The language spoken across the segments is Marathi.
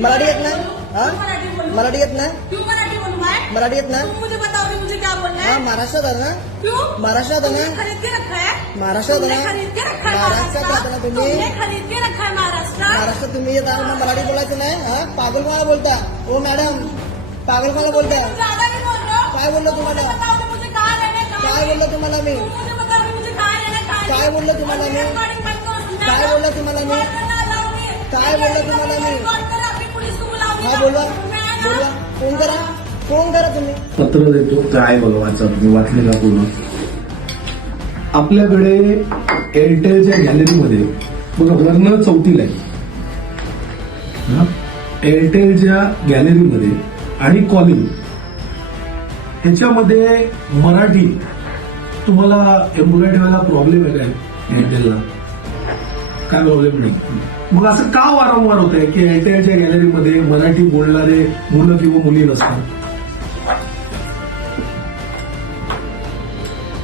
मराठी येत ना? हाँ मराठी येत ना? क्यों मराठी बोलूं मैं? मराठी येत ना? तुम मुझे बताओ कि मुझे क्या बोलना है? हाँ महाराष्ट्रात आहे ना? क्यों? महाराष्ट्रात आहे तुमने ना? खरीद के रखा है? महाराष्ट्रात तुमने आहे ना? खरीद के रखा है महाराष्ट्रात महाराष्ट्र? राहता ना तुम्ही? तुमने खरीद के रखा है महाराष्ट्र? महाराष्ट्रात तुम्ही येता मग मराठी बोलायचं नाही? हा पागल मला बोलता ओ मॅडम पागल मला बोलता तुम ज्यादा नहीं बोल रहे हो? काय बोललो तुम्हाला? बताओ कि मुझे कहाँ रहना है, कहाँ काय नहीं? बोललो तुम्हाला मी? तुम मुझे बताओ कि मुझे कहाँ रहना है, कहाँ काय नहीं? बोललो तुम्हाला और मी? मेरे recording बंद करो, सुनना काय है? बोललो तुम्हाला मी? record करना allow नहीं है। काय बोललो तुम्हाला मी? record करा, अपनी पुलिस को बुलाओ। हा बोलवा बोलवा फोन करा तुम्ही. पत्र देतो काय बघा वाचा तुम्ही वाचले का पूर्ण. आपल्याकडे एअरटेलच्या गॅलरीमध्ये बघा वर्ण चौथीला आहे हा? एअरटेलच्या गॅलरीमध्ये आणि कॉलिंग ह्याच्यामध्ये मराठी तुम्हाला एम्ब्रॉयडरी ठेवायला प्रॉब्लेम आहे काय एअरटेलला? काय प्रॉब्लेम नाही. मग असं का वारंवार होत आहे की एअरटेलच्या गॅलरीमध्ये मराठी बोलणारे मुलं किंवा मुली नसतात?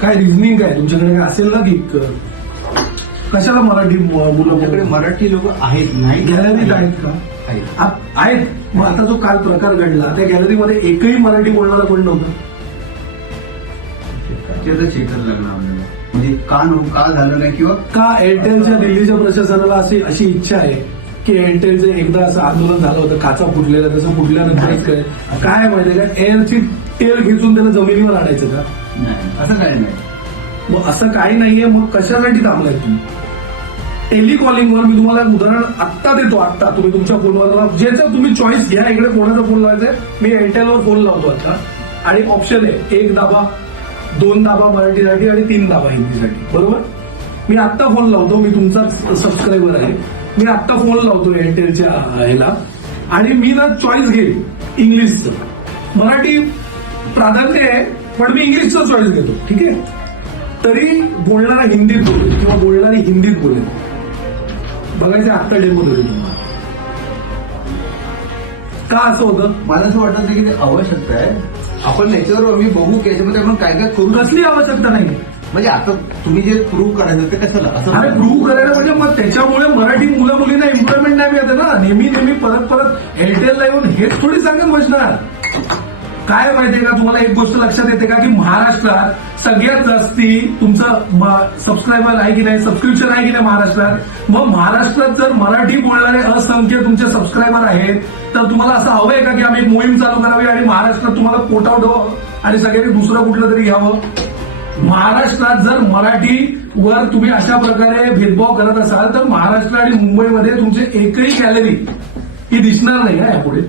काय रिझनिंग काय तुमच्याकडे काय असेल ना की कशाला मराठी मुलं आपल्याकडे मराठी लोक आहेत नाही गॅलरीत आहेत का? आहेत. आहेत. मग आता जो काल प्रकार घडला त्या गॅलरीमध्ये एकही मराठी बोलणारा कोण नव्हतं. त्याचं चेक करायला लागलं आपल्याला म्हणजे का झालं नाही किंवा का एअरटेलच्या दिल्लीच्या प्रशासनाला अशी इच्छा आहे की एअरटेलचं एकदा असं आंदोलन झालं होतं काचा फुटलेला तसं फुटल्यानंतरच काय माहितीये का एअरची टेल खेचून त्याला जमिनीवर आणायचं का? नाही असं काही नाही. मग असं काही नाहीये. मग कशासाठी थांबलाय तुम्ही? टेलिकॉलिंगवर मी तुम्हाला एक उदाहरण आत्ता देतो. आत्ता तुम्ही तुमच्या फोनवर ज्याचं तुम्ही चॉईस घ्या. इकडे कोणाचा फोन लावायचा आहे मी एअरटेलवर फोन लावतो आता आणि ऑप्शन आहे 1 दाबा 2 दाबा मराठीसाठी आणि 3 दाबा हिंदीसाठी. बरोबर. मी आत्ता फोन लावतो. मी तुमचा सबस्क्रायबर आहे. मी आत्ता फोन लावतो एअरटेलच्या ह्याला आणि मी ना चॉईस घेईन इंग्लिशचं. मराठी प्राधान्य आहे पण मी इंग्लिशचा चॉईस घेतो. ठीक आहे. तरी बोलणारा हिंदीत बोलेल किंवा बोलणारी हिंदीत बोलेल. बघायचं आत्ता डेमो देतो तुम्हाला. का असं होतं? मला असं वाटतं की ते आवश्यकता आहे. आपण याच्यावर आम्ही बघू की याच्यामध्ये आपण काय काय करू. कसली आवश्यकता नाही. म्हणजे आता तुम्ही जे प्रूव्ह करायचं ते कशाला अरे प्रूव्ह करायला म्हणजे मग त्याच्यामुळे मराठी मुलं मुलींना एम्प्लॉयमेंट नाही मिळते ना. नेहमी परत एअरटेलला येऊन हेच थोडी सांगत बसणार. काय माहितीये का तुम्हाला एक गोष्ट लक्षात येते का की महाराष्ट्रात सगळ्यात जास्ती तुमचं सबस्क्रायबर आहे की नाही सबस्क्रिप्शन आहे की नाही महाराष्ट्रात. मग महाराष्ट्रात जर मराठी बोलणारे असंख्य तुमचे सबस्क्रायबर आहेत तर तुम्हाला असं हवंय का की आम्ही एक मोहीम चालू करावी आणि महाराष्ट्रात तुम्हाला पोटावं आणि सगळ्यांनी दुसरं कुठलं तरी घ्यावं? महाराष्ट्रात जर मराठीवर तुम्ही अशा प्रकारे भेदभाव करत असाल तर महाराष्ट्र आणि मुंबईमध्ये तुमचे एकही गॅलरी ही दिसणार नाही यापुढे.